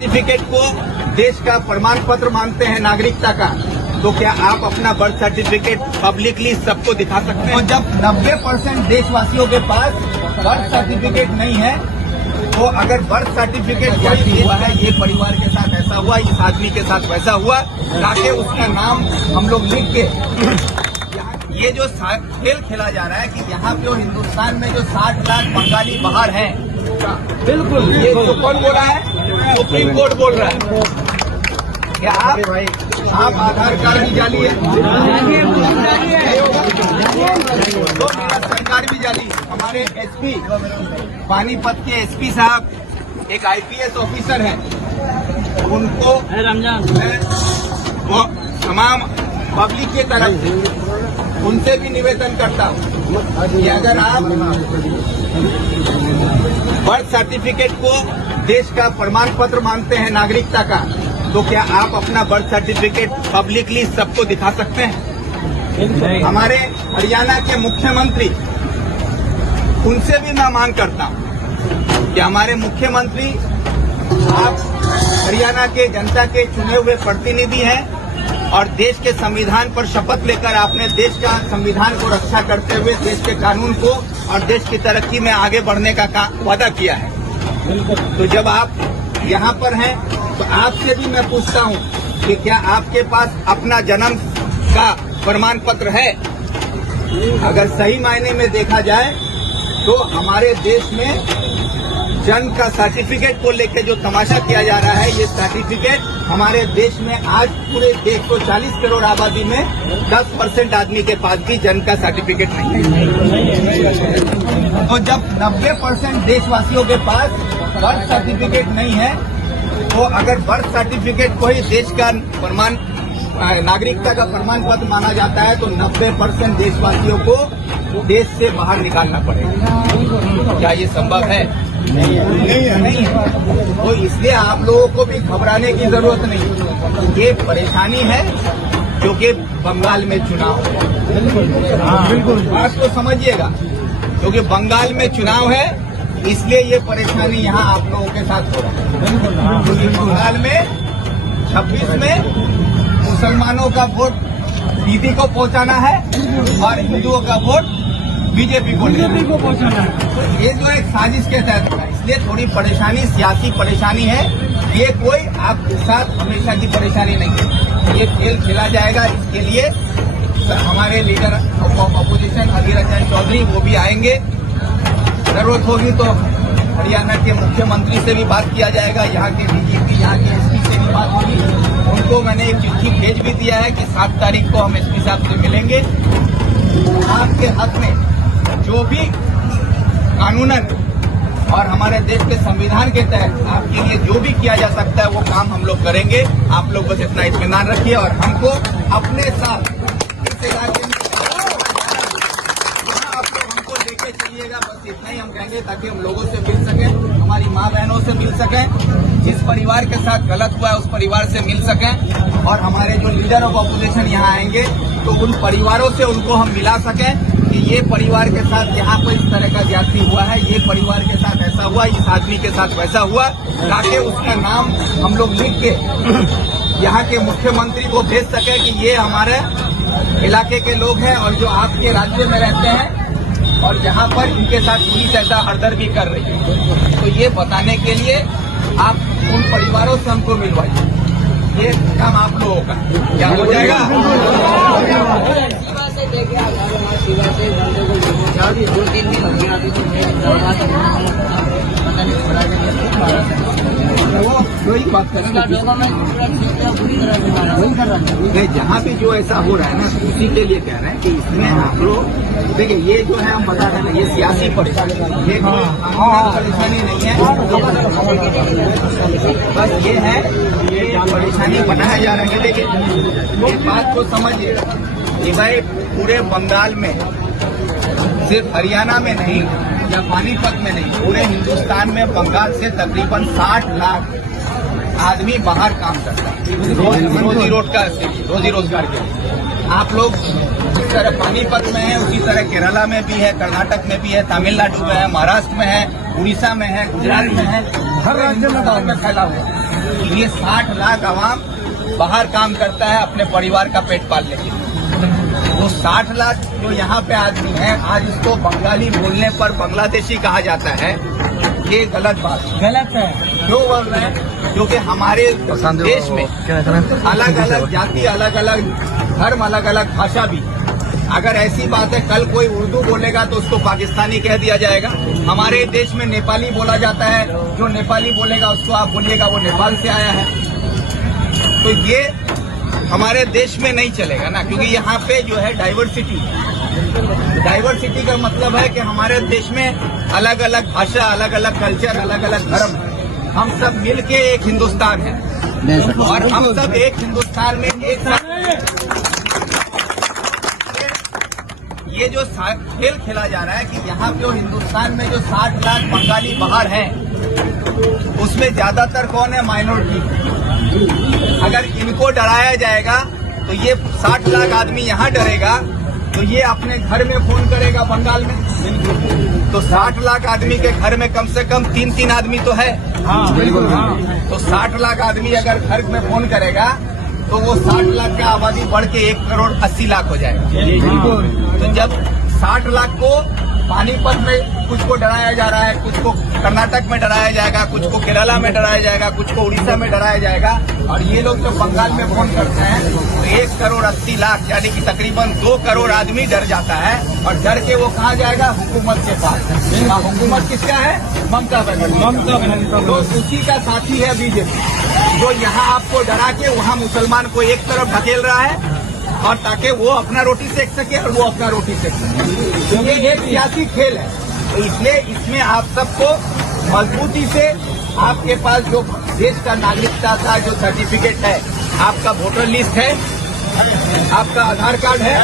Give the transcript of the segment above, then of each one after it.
Certificate को देश का प्रमाण पत्र मानते हैं नागरिकता का, तो क्या आप अपना बर्थ सर्टिफिकेट पब्लिकली सबको दिखा सकते हैं? और जब 90% देशवासियों के पास बर्थ सर्टिफिकेट नहीं है, तो अगर बर्थ सर्टिफिकेट जारी हुआ है, ये परिवार के साथ ऐसा हुआ, इस आदमी के साथ वैसा हुआ, ताकि उसका नाम हम लोग लिख के, ये जो खेल खेला जा रहा है कि यहाँ पे हिंदुस्तान में जो 60 लाख बंगाली बाहर हैं, बिल्कुल ये तो कौन बोल रहा है? सुप्रीम कोर्ट बोल रहा है। क्या आप आधार कार्ड भी जाली है, तो मेरा सरकार भी जाली। हमारे एसपी पानीपत के एसपी साहब एक आईपीएस ऑफिसर हैं, उनको वो तमाम पब्लिक की तरफ से उनसे भी निवेदन करता हूँ कि अगर आप बर्थ सर्टिफिकेट को देश का प्रमाण पत्र मानते हैं नागरिकता का, तो क्या आप अपना बर्थ सर्टिफिकेट पब्लिकली सबको दिखा सकते हैं? हमारे हरियाणा के मुख्यमंत्री, उनसे भी मैं मांग करता हूँ कि हमारे मुख्यमंत्री, आप हरियाणा के जनता के चुने हुए प्रतिनिधि हैं और देश के संविधान पर शपथ लेकर आपने देश का संविधान को रक्षा करते हुए देश के कानून को और देश की तरक्की में आगे बढ़ने का वादा किया है। तो जब आप यहाँ पर हैं, तो आपसे भी मैं पूछता हूँ कि क्या आपके पास अपना जन्म का प्रमाण पत्र है? अगर सही मायने में देखा जाए तो हमारे देश में जन्म का सर्टिफिकेट को लेकर जो तमाशा किया जा रहा है, ये सर्टिफिकेट हमारे देश में आज पूरे 140 करोड़ आबादी में 10% आदमी के पास भी जन्म का सर्टिफिकेट नहीं है। तो जब 90% देशवासियों के पास बर्थ सर्टिफिकेट नहीं है, तो अगर बर्थ सर्टिफिकेट को ही देश का प्रमाण नागरिकता का प्रमाण पत्र माना जाता है, तो 90% देशवासियों को देश से बाहर निकालना पड़ेगा। क्या ये संभव है? नहीं है। तो इसलिए आप लोगों को भी घबराने की जरूरत नहीं। ये परेशानी है क्योंकि बंगाल में चुनाव है, बिल्कुल बात को समझिएगा, क्योंकि बंगाल में चुनाव है, इसलिए ये परेशानी यहाँ आप लोगों के साथ हो रहा है। क्योंकि बंगाल में 26 में मुसलमानों का वोट दीदी को पहुंचाना है और हिंदुओं का वोट बीजेपी को पहुंचाना है। तो ये जो एक साजिश के तहत है, इसलिए थोड़ी परेशानी, सियासी परेशानी है। ये कोई आपके साथ हमेशा की परेशानी नहीं है। ये खेल खेला जाएगा, इसके लिए हमारे leader of opposition Adhir Ranjan Chaudhary वो भी आएंगे। जरूरत होगी तो हरियाणा के मुख्यमंत्री से भी बात किया जाएगा, यहाँ के डीजीपी, यहाँ के एसपी से भी बात होगी। उनको मैंने एक चिट्ठी भेज भी दिया है कि 7 तारीख को हम एसपी साहब से मिलेंगे। आपके हक में जो भी कानूनन और हमारे देश के संविधान के तहत आपके लिए जो भी किया जा सकता है, वो काम हम लोग करेंगे। आप लोग बस इतना इत्मीनान रखिए और हमको अपने साथ इस इलाके में आप लोग हमको लेके चलिएगा। बस इतना ही हम कहेंगे, ताकि हम लोगों से मिल सकें, हमारी माँ बहनों से मिल सकें, जिस परिवार के साथ गलत हुआ है उस परिवार से मिल सकें, और हमारे जो लीडर ऑफ अपोजिशन यहाँ आएंगे तो उन परिवारों से उनको हम मिला सकें कि ये परिवार के साथ यहाँ पर इस तरह का ज्यादती हुआ है, ये परिवार के साथ ऐसा हुआ, इस आदमी के साथ वैसा हुआ, ताकि उसका नाम हम लोग लिख के यहाँ के मुख्यमंत्री को भेज सके कि ये हमारे इलाके के लोग हैं और जो आपके राज्य में रहते हैं और यहाँ पर इनके साथ पुलिस ऐसा हरदर भी कर रही है। तो ये बताने के लिए आप उन परिवारों से हमको मिलवाइए। ये काम आप लोगों का क्या हो जाएगा? वही बात करेंगे। जहाँ भी जो ऐसा हो रहा है ना, उसी के लिए कह रहे हैं कि इसमें आप लोग देखिए, ये जो है हम बता रहे हैं, ये सियासी परेशानी, ये परेशानी नहीं है। बस ये है, ये परेशानी बनाया जा रहा है। देखिए, ये बात को समझिए कि भाई पूरे बंगाल में, सिर्फ हरियाणा में नहीं या पानीपत में नहीं, पूरे हिंदुस्तान में बंगाल से तकरीबन 60 लाख आदमी बाहर काम करता है रोजी रोजगार के लिए। आप लोग जिस तरह पानीपत में है, उसी तरह केरला में भी है, कर्नाटक में भी है, तमिलनाडु में है, महाराष्ट्र में है, उड़ीसा में है, गुजरात में है, हर राज्य में फैला हुआ है। ये 60 लाख आवाम बाहर काम करता है अपने परिवार का पेट पालने के लिए। वो 60 लाख जो यहाँ पे आदमी है, आज इसको बंगाली बोलने पर बांग्लादेशी कहा जाता है, ये गलत बात गलत है। क्यों बोल रहे हैं? क्योंकि हमारे देश में अलग अलग जाति, अलग अलग धर्म, अलग अलग भाषा भी। अगर ऐसी बात है, कल कोई उर्दू बोलेगा तो उसको पाकिस्तानी कह दिया जाएगा। हमारे देश में नेपाली बोला जाता है, जो नेपाली बोलेगा उसको आप बोलिएगा वो नेपाल से आया है। तो ये हमारे देश में नहीं चलेगा ना, क्योंकि यहाँ पे जो है डाइवर्सिटी का मतलब है कि हमारे देश में अलग अलग भाषा, अलग अलग कल्चर, अलग अलग धर्म, हम सब मिलके एक हिंदुस्तान है और हम सब एक हिंदुस्तान में एक साथ। ये जो खेल खेला जा रहा है कि यहाँ पे हिंदुस्तान में जो 60 लाख बंगाली बाहर हैं, उसमें ज्यादातर कौन है? माइनॉरिटी। अगर इनको डराया जाएगा तो ये 60 लाख आदमी यहाँ डरेगा तो ये अपने घर में फोन करेगा बंगाल में। तो 60 लाख आदमी के घर में कम से कम 3-3 आदमी तो है। बिल्कुल। तो 60 लाख आदमी अगर घर में फोन करेगा तो वो 60 लाख का आबादी बढ़ के 1 करोड़ 80 लाख हो जाएगा। तो जब 60 लाख को पानीपत में कुछ को डराया जा रहा है, कुछ को कर्नाटक में डराया जाएगा, कुछ को केरला में डराया जाएगा, कुछ को उड़ीसा में डराया जाएगा, और ये लोग जो बंगाल में फोन करते हैं तो 1 करोड़ 80 लाख यानी कि तकरीबन 2 करोड़ आदमी डर जाता है। और डर के वो कहाँ जाएगा? हुकूमत के पास। हुकूमत किसका है? ममता बनर्जी। तो उसी का साथी है बीजेपी, जो यहाँ आपको डरा के वहाँ मुसलमान को एक तरफ ढकेल रहा है और ताकि वो अपना रोटी सेक सके और वो अपना रोटी सेक सके। ये सियासी खेल है, तो इसलिए इसमें आप सबको मजबूती से, आपके पास जो देश का नागरिकता का जो सर्टिफिकेट है, आपका वोटर लिस्ट है, आपका आधार कार्ड है,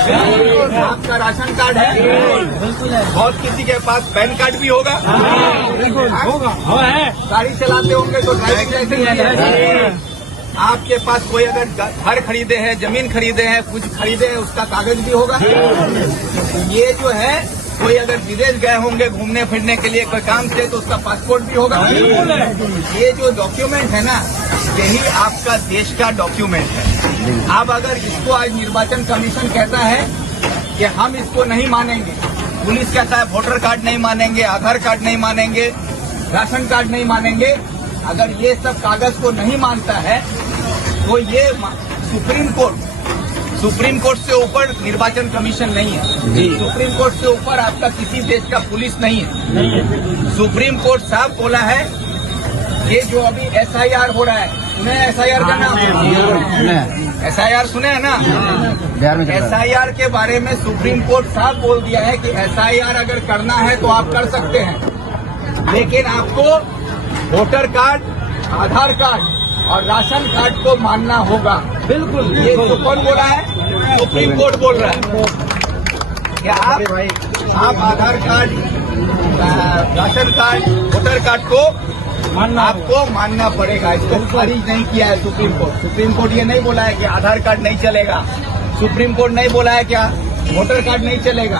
आपका राशन कार्ड है, बहुत किसी के पास पैन कार्ड भी होगा, गाड़ी चलाते होंगे तो ड्राइविंग लाइसेंस है। आपके पास कोई अगर घर खरीदे हैं, जमीन खरीदे हैं, कुछ खरीदे हैं, उसका कागज भी होगा। ये जो है, कोई अगर विदेश गए होंगे घूमने फिरने के लिए कोई काम से तो उसका पासपोर्ट भी होगा। ये जो डॉक्यूमेंट है ना, यही आपका देश का डॉक्यूमेंट है। अब अगर इसको आज निर्वाचन कमीशन कहता है कि हम इसको नहीं मानेंगे, पुलिस कहता है वोटर कार्ड नहीं मानेंगे, आधार कार्ड नहीं मानेंगे, राशन कार्ड नहीं मानेंगे, अगर ये सब कागज को नहीं मानता है तो ये सुप्रीम कोर्ट से ऊपर निर्वाचन कमीशन नहीं है। सुप्रीम कोर्ट से ऊपर आपका किसी देश का पुलिस नहीं है। सुप्रीम कोर्ट साहब बोला है, ये जो अभी SIR हो रहा है, सुने SIR का नाम? SIR सुने है ना? SIR के बारे में सुप्रीम कोर्ट साहब बोल दिया है कि SIR अगर करना है तो आप कर सकते हैं, लेकिन आपको वोटर कार्ड, आधार कार्ड और राशन कार्ड को मानना होगा। बिल्कुल। ये तो कौन बोला है? सुप्रीम कोर्ट बोल रहा है कि आप Aadhaar card, ration card, voter card को आपको मानना पड़ेगा। इसको खारिज नहीं किया है सुप्रीम कोर्ट। सुप्रीम कोर्ट ये नहीं बोला है कि आधार कार्ड नहीं चलेगा। सुप्रीम कोर्ट नहीं बोला है क्या वोटर कार्ड नहीं चलेगा।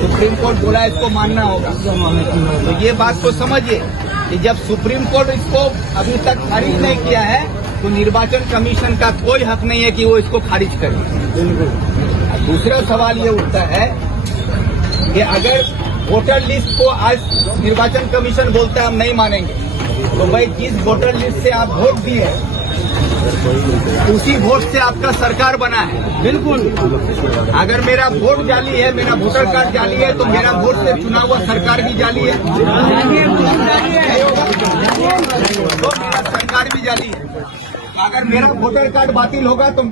सुप्रीम कोर्ट बोला है इसको मानना होगा। तो ये बात को समझिए कि जब सुप्रीम कोर्ट इसको अभी तक खारिज नहीं किया है तो निर्वाचन कमीशन का कोई हक नहीं है कि वो इसको खारिज करे। दूसरा सवाल ये उठता है कि अगर वोटर लिस्ट को आज निर्वाचन कमीशन बोलता है हम नहीं मानेंगे, तो भाई जिस वोटर लिस्ट से आप वोट दिए उसी वोट से आपका सरकार बना है। बिल्कुल। अगर मेरा वोट जाली है, मेरा वोटर कार्ड जाली है, तो मेरा वोट से चुना हुआ सरकार भी जाली है, तो मेरा सरकार भी जाली है। अगर मेरा वोटर कार्ड बातिल होगा तो